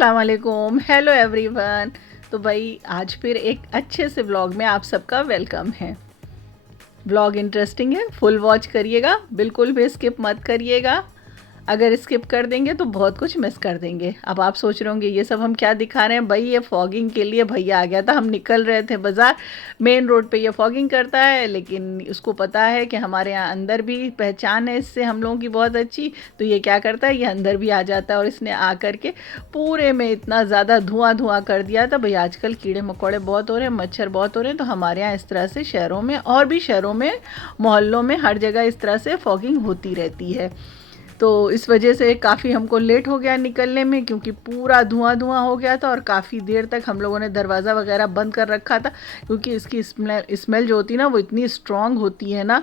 अस्सलाम वालेकुम, hello everyone. तो भाई आज फिर एक अच्छे से व्लॉग में आप सबका वेलकम है। व्लॉग इंटरेस्टिंग है, फुल वॉच करिएगा, बिल्कुल भी स्किप मत करिएगा। अगर स्किप कर देंगे तो बहुत कुछ मिस कर देंगे। अब आप सोच रहे होंगे ये सब हम क्या दिखा रहे हैं भाई, ये फॉगिंग के लिए भैया आ गया था। हम निकल रहे थे बाज़ार, मेन रोड पे ये फॉगिंग करता है, लेकिन उसको पता है कि हमारे यहाँ अंदर भी पहचान है इससे हम लोगों की बहुत अच्छी। तो ये क्या करता है, ये अंदर भी आ जाता है और इसने आ कर के पूरे में इतना ज़्यादा धुआं धुआं कर दिया था। भाई आजकल कीड़े मकोड़े बहुत हो रहे हैं, मच्छर बहुत हो रहे हैं, तो हमारे यहाँ इस तरह से शहरों में और भी शहरों में, मोहल्लों में, हर जगह इस तरह से फॉगिंग होती रहती है। तो इस वजह से काफ़ी हमको लेट हो गया निकलने में, क्योंकि पूरा धुआं धुआं हो गया था और काफ़ी देर तक हम लोगों ने दरवाज़ा वगैरह बंद कर रखा था, क्योंकि इसकी स्मेल जो होती है ना, वो इतनी स्ट्रॉन्ग होती है ना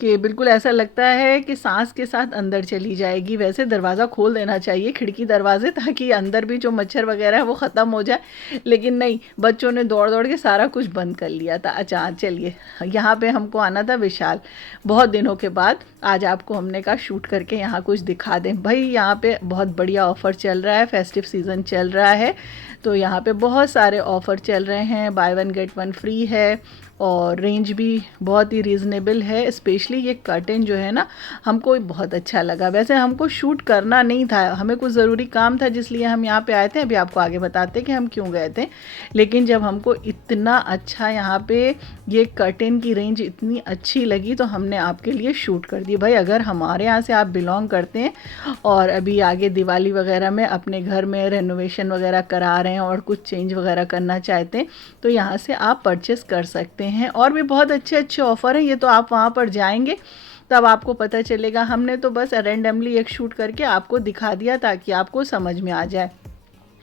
कि बिल्कुल ऐसा लगता है कि सांस के साथ अंदर चली जाएगी। वैसे दरवाज़ा खोल देना चाहिए, खिड़की दरवाजे, ताकि अंदर भी जो मच्छर वगैरह है वो ख़त्म हो जाए, लेकिन नहीं, बच्चों ने दौड़ दौड़ के सारा कुछ बंद कर लिया था। अच्छा चलिए, यहाँ पे हमको आना था विशाल, बहुत दिनों के बाद आज आपको हमने कहा शूट करके यहाँ कुछ दिखा दें। भाई यहाँ पे बहुत बढ़िया ऑफ़र चल रहा है, फेस्टिव सीज़न चल रहा है, तो यहाँ पे बहुत सारे ऑफ़र चल रहे हैं। By one get one free है और रेंज भी बहुत ही रीज़नेबल है। स्पेशली ये कर्टेन जो है ना, हमको बहुत अच्छा लगा। वैसे हमको शूट करना नहीं था, हमें कुछ ज़रूरी काम था जिसलिए हम यहाँ पे आए थे। अभी आपको आगे बताते कि हम क्यों गए थे, लेकिन जब हमको इतना अच्छा यहाँ पे ये कर्टेन की रेंज इतनी अच्छी लगी तो हमने आपके लिए शूट कर दी। भाई अगर हमारे यहाँ से आप बिलोंग करते हैं और अभी आगे दिवाली वगैरह में अपने घर में रेनोवेशन वगैरह करा रहे हैं और कुछ चेंज वगैरह करना चाहते हैं, तो यहाँ से आप परचेस कर सकते हैं। और भी बहुत अच्छे अच्छे ऑफ़र हैं, ये तो आप वहाँ पर जाएंगे तब आपको पता चलेगा। हमने तो बस रैंडमली एक शूट करके आपको दिखा दिया ताकि आपको समझ में आ जाए।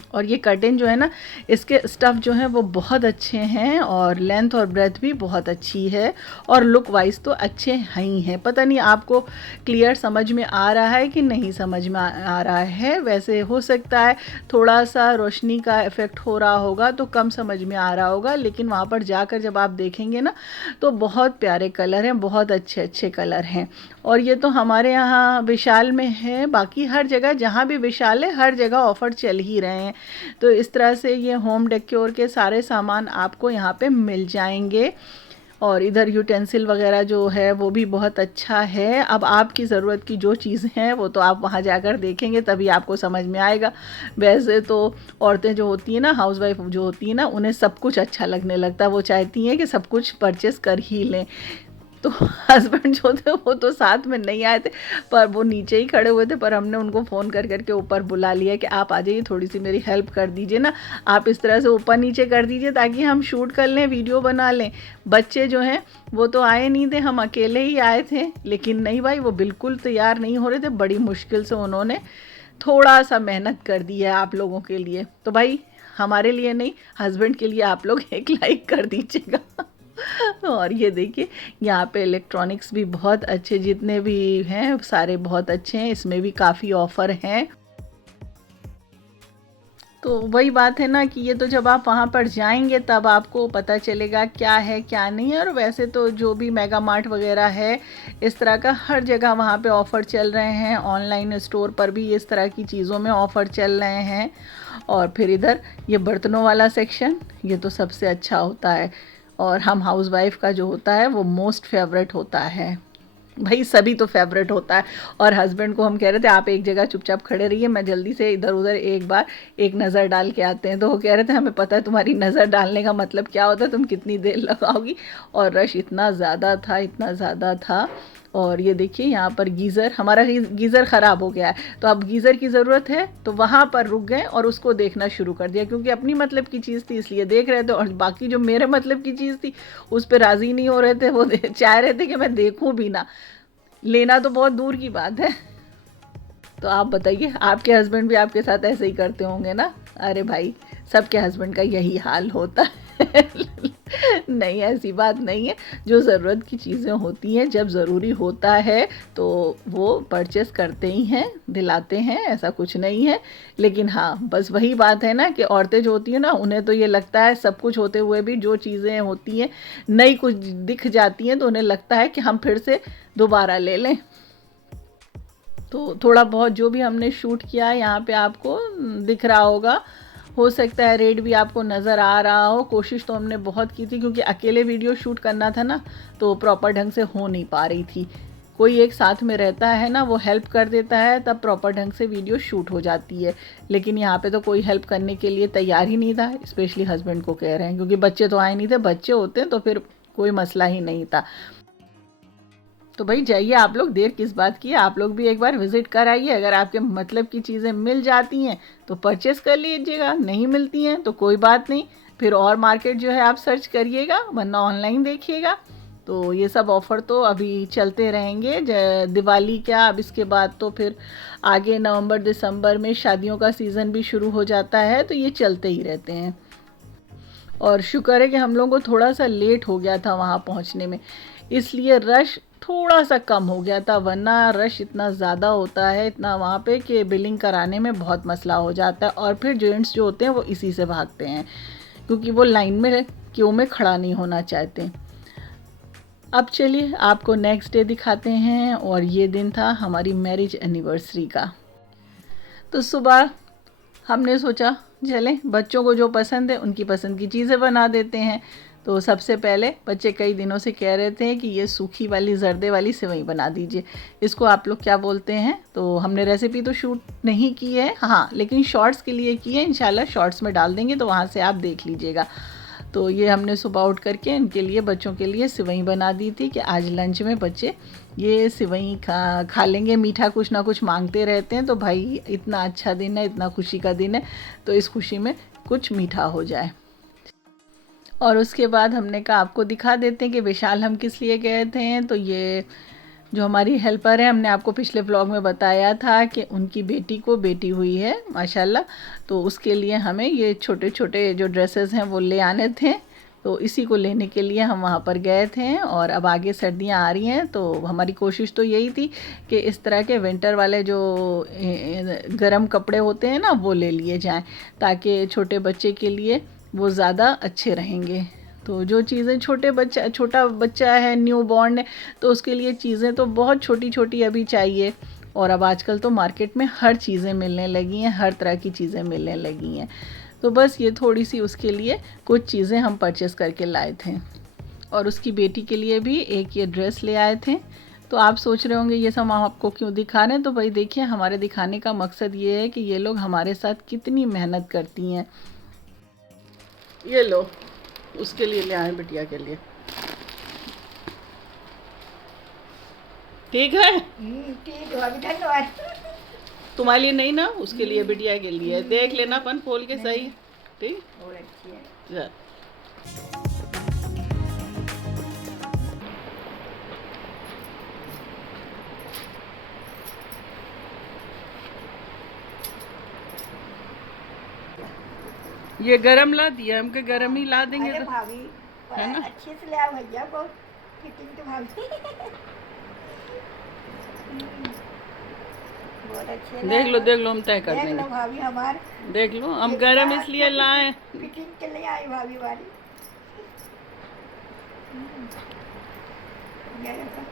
और ये कर्टेन जो है ना, इसके स्टफ़ जो हैं वो बहुत अच्छे हैं और लेंथ और ब्रेथ भी बहुत अच्छी है और लुक वाइज तो अच्छे हैं ही हैं। पता नहीं आपको क्लियर समझ में आ रहा है कि नहीं समझ में आ रहा है। वैसे हो सकता है थोड़ा सा रोशनी का इफ़ेक्ट हो रहा होगा तो कम समझ में आ रहा होगा, लेकिन वहाँ पर जाकर जब आप देखेंगे ना तो बहुत प्यारे कलर हैं, बहुत अच्छे अच्छे कलर हैं। और ये तो हमारे यहाँ विशाल में है, बाकी हर जगह जहाँ भी विशाल है हर जगह ऑफ़र चल ही रहे हैं। तो इस तरह से ये होम डेकोर के सारे सामान आपको यहाँ पे मिल जाएंगे। और इधर यूटेंसिल वगैरह जो है वो भी बहुत अच्छा है। अब आपकी ज़रूरत की जो चीज़ें हैं वो तो आप वहाँ जाकर देखेंगे तभी आपको समझ में आएगा। वैसे तो औरतें जो होती हैं ना, हाउसवाइफ जो होती हैं ना, उन्हें सब कुछ अच्छा लगने लगता है, वो चाहती हैं कि सब कुछ परचेस कर ही लें। तो हस्बैंड जो थे वो तो साथ में नहीं आए थे, पर वो नीचे ही खड़े हुए थे, पर हमने उनको फ़ोन कर करके ऊपर बुला लिया कि आप आ जाइए, थोड़ी सी मेरी हेल्प कर दीजिए ना। आप इस तरह से ऊपर नीचे कर दीजिए ताकि हम शूट कर लें, वीडियो बना लें। बच्चे जो हैं वो तो आए नहीं थे, हम अकेले ही आए थे, लेकिन नहीं भाई, वो बिल्कुल तैयार नहीं हो रहे थे। बड़ी मुश्किल से उन्होंने थोड़ा सा मेहनत कर दी है आप लोगों के लिए। तो भाई हमारे लिए नहीं, हस्बैंड के लिए आप लोग एक लाइक कर दीजिएगा। और ये देखिए, यहाँ पे इलेक्ट्रॉनिक्स भी बहुत अच्छे, जितने भी हैं सारे बहुत अच्छे हैं, इसमें भी काफ़ी ऑफ़र हैं। तो वही बात है ना कि ये तो जब आप वहाँ पर जाएंगे तब आपको पता चलेगा क्या है क्या नहीं है। और वैसे तो जो भी मेगा मार्ट वगैरह है, इस तरह का हर जगह वहाँ पे ऑफ़र चल रहे हैं। ऑनलाइन स्टोर पर भी इस तरह की चीज़ों में ऑफ़र चल रहे हैं। और फिर इधर ये बर्तनों वाला सेक्शन, ये तो सबसे अच्छा होता है और हम हाउसवाइफ का जो होता है वो मोस्ट फेवरेट होता है। भाई सभी तो फेवरेट होता है। और हस्बैंड को हम कह रहे थे आप एक जगह चुपचाप खड़े रहिए, मैं जल्दी से इधर उधर एक बार एक नज़र डाल के आते हैं। तो वो कह रहे थे हमें पता है तुम्हारी नज़र डालने का मतलब क्या होता है, तुम कितनी देर लगाओगी। और रश इतना ज़्यादा था, इतना ज़्यादा था। और ये देखिए यहाँ पर गीज़र, हमारा गीज़र ख़राब हो गया है, तो अब गीज़र की ज़रूरत है, तो वहाँ पर रुक गए और उसको देखना शुरू कर दिया, क्योंकि अपनी मतलब की चीज़ थी इसलिए देख रहे थे, और बाकी जो मेरे मतलब की चीज़ थी उस पर राज़ी नहीं हो रहे थे। वो चाह रहे थे कि मैं देखूँ भी ना, लेना तो बहुत दूर की बात है। तो आप बताइए, आपके हस्बैंड भी आपके साथ ऐसे ही करते होंगे ना? अरे भाई, सबके हस्बैंड का यही हाल होता है। नहीं, ऐसी बात नहीं है। जो ज़रूरत की चीज़ें होती हैं, जब ज़रूरी होता है तो वो परचेस करते ही हैं, दिलाते हैं, ऐसा कुछ नहीं है। लेकिन हाँ, बस वही बात है ना कि औरतें जो होती हैं ना, उन्हें तो ये लगता है सब कुछ होते हुए भी जो चीज़ें होती हैं नई कुछ दिख जाती हैं तो उन्हें लगता है कि हम फिर से दोबारा ले लें। तो थोड़ा बहुत जो भी हमने शूट किया है यहाँ पे आपको दिख रहा होगा, हो सकता है रेड भी आपको नज़र आ रहा हो। कोशिश तो हमने बहुत की थी क्योंकि अकेले वीडियो शूट करना था ना, तो प्रॉपर ढंग से हो नहीं पा रही थी। कोई एक साथ में रहता है ना, वो हेल्प कर देता है, तब प्रॉपर ढंग से वीडियो शूट हो जाती है। लेकिन यहाँ पे तो कोई हेल्प करने के लिए तैयार ही नहीं था, स्पेशली हस्बैंड को कह रहे हैं, क्योंकि बच्चे तो आए नहीं थे। बच्चे होते तो फिर कोई मसला ही नहीं था। तो भाई जाइए, आप लोग देर किस बात की है, आप लोग भी एक बार विज़िट कर आइए। अगर आपके मतलब की चीज़ें मिल जाती हैं तो परचेस कर लीजिएगा, नहीं मिलती हैं तो कोई बात नहीं, फिर और मार्केट जो है आप सर्च करिएगा, वरना ऑनलाइन देखिएगा। तो ये सब ऑफ़र तो अभी चलते रहेंगे, दिवाली क्या, अब इसके बाद तो फिर आगे नवंबर दिसंबर में शादियों का सीज़न भी शुरू हो जाता है, तो ये चलते ही रहते हैं। और शुक्र है कि हम लोगों को थोड़ा सा लेट हो गया था वहाँ पहुँचने में, इसलिए रश थोड़ा सा कम हो गया था, वरना रश इतना ज़्यादा होता है इतना वहाँ पे कि बिलिंग कराने में बहुत मसला हो जाता है। और फिर जेंट्स जो होते हैं वो इसी से भागते हैं, क्योंकि वो लाइन में क्यों में खड़ा नहीं होना चाहते। अब चलिए आपको नेक्स्ट डे दिखाते हैं, और ये दिन था हमारी मैरिज एनिवर्सरी का। तो सुबह हमने सोचा चलें, बच्चों को जो पसंद है उनकी पसंद की चीज़ें बना देते हैं। तो सबसे पहले बच्चे कई दिनों से कह रहे थे कि ये सूखी वाली जर्दे वाली सेवई बना दीजिए। इसको आप लोग क्या बोलते हैं? तो हमने रेसिपी तो शूट नहीं की है, हाँ, लेकिन शॉर्ट्स के लिए की है। इंशाल्लाह शॉर्ट्स में डाल देंगे, तो वहाँ से आप देख लीजिएगा। तो ये हमने सुबह उठ करके इनके लिए, बच्चों के लिए सेवई बना दी थी कि आज लंच में बच्चे ये सेवई खा लेंगे। मीठा कुछ ना कुछ मांगते रहते हैं, तो भाई इतना अच्छा दिन है, इतना खुशी का दिन है, तो इस खुशी में कुछ मीठा हो जाए। और उसके बाद हमने कहा आपको दिखा देते हैं कि विशाल हम किस लिए गए थे। तो ये जो हमारी हेल्पर है, हमने आपको पिछले व्लॉग में बताया था कि उनकी बेटी को बेटी हुई है माशाल्लाह, तो उसके लिए हमें ये छोटे छोटे जो ड्रेसेस हैं वो ले आने थे। तो इसी को लेने के लिए हम वहाँ पर गए थे। और अब आगे सर्दियाँ आ रही हैं, तो हमारी कोशिश तो यही थी कि इस तरह के विंटर वाले जो गर्म कपड़े होते हैं ना, वो ले लिए जाएं, ताकि छोटे बच्चे के लिए वो ज़्यादा अच्छे रहेंगे। तो जो चीज़ें छोटा बच्चा है, न्यू बॉर्न है, तो उसके लिए चीज़ें तो बहुत छोटी छोटी अभी चाहिए। और अब आजकल तो मार्केट में हर चीज़ें मिलने लगी हैं, हर तरह की चीज़ें मिलने लगी हैं। तो बस ये थोड़ी सी उसके लिए कुछ चीज़ें हम परचेस करके लाए थे। और उसकी बेटी के लिए भी एक ये ड्रेस ले आए थे। तो आप सोच रहे होंगे ये सब हम आपको क्यों दिखा रहे हैं? तो भाई देखिए, हमारे दिखाने का मकसद ये है कि ये लोग हमारे साथ कितनी मेहनत करती हैं। ये लो, उसके लिए ले आए, बिटिया के लिए। ठीक है, ठीक है, धन्यवाद। तुम्हारे लिए नहीं ना, उसके लिए, बिटिया के लिए। देख लेना अपन खोल के सही, ठीक। और अच्छी है। जा। ये गरम ला दिया, हमके गरम ही ला देंगे अरे तो भाभी, है ना। अच्छे से ले आओ भैया को, फिटिंग तो भाभी बहुत अच्छे ले देख लो आओ। देख लो, हम तय कर देख लो देंगे। भाभी हमार, देख लो, हम कितना गरम अच्छा इसलिए लाए। फिटिंग के लिए आई भाभी वाली। ये देखो।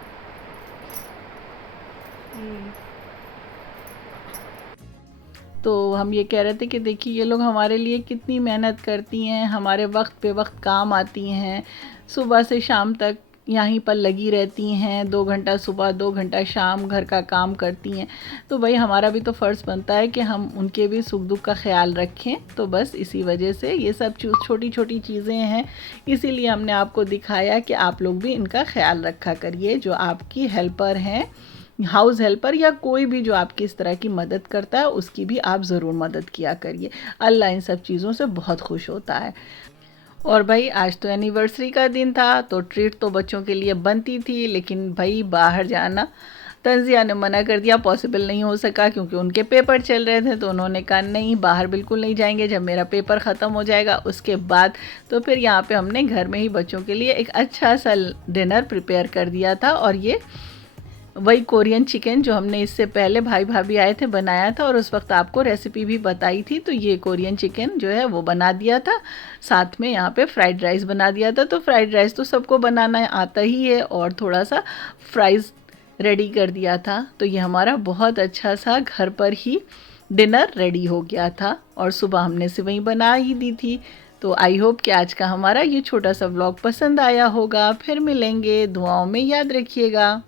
तो हम ये कह रहे थे कि देखिए ये लोग हमारे लिए कितनी मेहनत करती हैं, हमारे वक्त पे वक्त काम आती हैं, सुबह से शाम तक यहीं पर लगी रहती हैं, 2 घंटा सुबह 2 घंटा शाम घर का काम करती हैं। तो भाई हमारा भी तो फ़र्ज़ बनता है कि हम उनके भी सुख दुख का ख्याल रखें। तो बस इसी वजह से ये सब छोटी छोटी चीज़ें हैं, इसीलिए हमने आपको दिखाया कि आप लोग भी इनका ख्याल रखा करिए। जो आपकी हेल्पर हैं, हाउस हेल्पर या कोई भी जो आपकी इस तरह की मदद करता है, उसकी भी आप ज़रूर मदद किया करिए। अल्लाह इन सब चीज़ों से बहुत खुश होता है। और भाई आज तो एनिवर्सरी का दिन था, तो ट्रीट तो बच्चों के लिए बनती थी, लेकिन भाई बाहर जाना तंजिया ने मना कर दिया, पॉसिबल नहीं हो सका, क्योंकि उनके पेपर चल रहे थे। तो उन्होंने कहा नहीं, बाहर बिल्कुल नहीं जाएंगे, जब मेरा पेपर ख़त्म हो जाएगा उसके बाद। तो फिर यहाँ पे हमने घर में ही बच्चों के लिए एक अच्छा सा डिनर प्रिपेयर कर दिया था। और ये वही कोरियन चिकन जो हमने इससे पहले भाई भाभी आए थे बनाया था, और उस वक्त आपको रेसिपी भी बताई थी। तो ये कोरियन चिकन जो है वो बना दिया था, साथ में यहाँ पे फ्राइड राइस बना दिया था। तो फ्राइड राइस तो सबको बनाना आता ही है, और थोड़ा सा फ्राइज़ रेडी कर दिया था। तो ये हमारा बहुत अच्छा सा घर पर ही डिनर रेडी हो गया था और सुबह हमने सेवई बना ही दी थी। तो आई होप कि आज का हमारा ये छोटा सा व्लॉग पसंद आया होगा। फिर मिलेंगे, दुआओं में याद रखिएगा।